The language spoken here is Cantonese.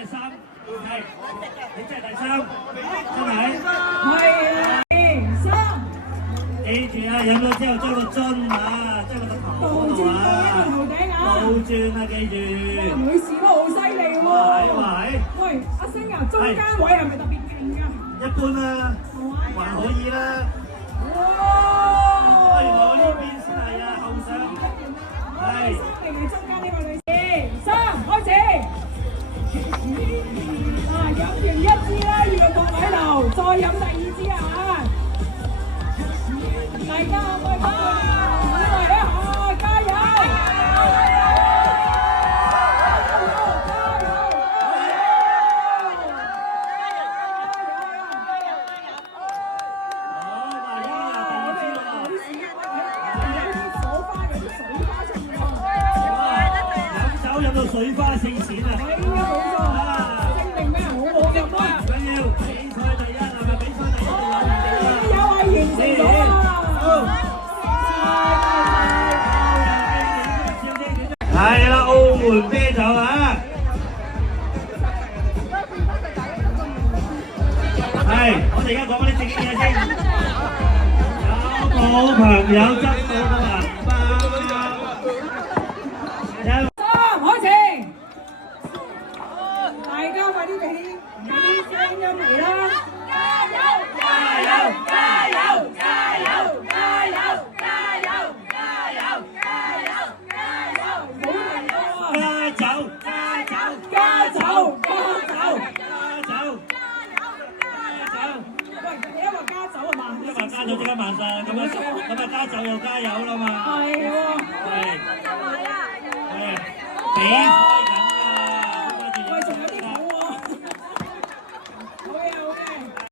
第三，係你真係第三，真係。係三。記住啊，飲咗之後將個樽啊，將個頭倒轉過喺個頭頂啊！倒轉啊，記住。女士都好犀利喎。喂，阿星啊，中間位係咪特別勁㗎？一般啦，還可以啦。哇！原來我呢邊先係啊，後上。係。三名係中間呢位女士，三開始。飲完一支啦，要放喺度，再飲第二支啊！大家可唔可以幫我哋一下？加油！飲到水花四濺啊！係啊，冇錯，證明咩？好好飲啊！唔緊要，比賽第一係咪？比賽第一就有係完成咗啊！係啦，澳門啤酒啊！係，我哋而家講啲正經嘢先。有冇朋友執到個銀包？開始，大家快啲俾啲聲音嚟啦！加油！加油！加油！加油！加油！加油！加油！加油！加油！好停喎！加酒！加酒！加酒！加酒！加酒！加酒！喂，你一話加酒啊嘛？一話加酒即刻慢晒，咁啊加酒又加油啦嘛！係喎。係。係。俾。